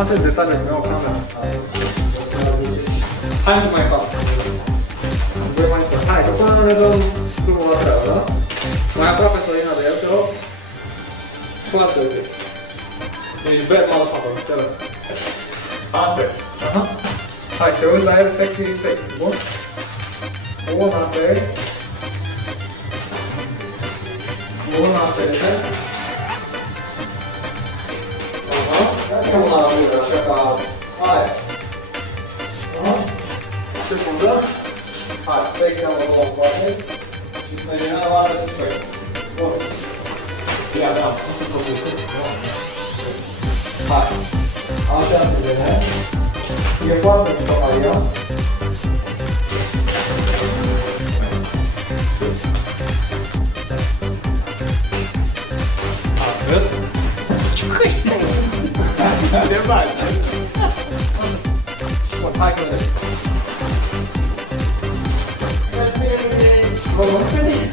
Astea sunt detaliile meu, camera. Hai nu mai fac. Voi mai fac. Hai, că până ne dăm drumul la treabă, da? Mai aproape Sorina de el, te rog. Foarte ok. Deci bad motherfucker, te rog. Asta e. Aha. Hai, te uiți la el sexy, bun? Bun, asta e. Bun, asta este. Aha. Ia una la mână, așa ca aia. Aha. Secundă. Hai, sexy am o poate. Și smergina la ară să spui. Bun. Ia, da. Hai. Așa se vede. E foarte mică Maria. Atât. De bani. Bun, hai că vedem. Vă rog, veni.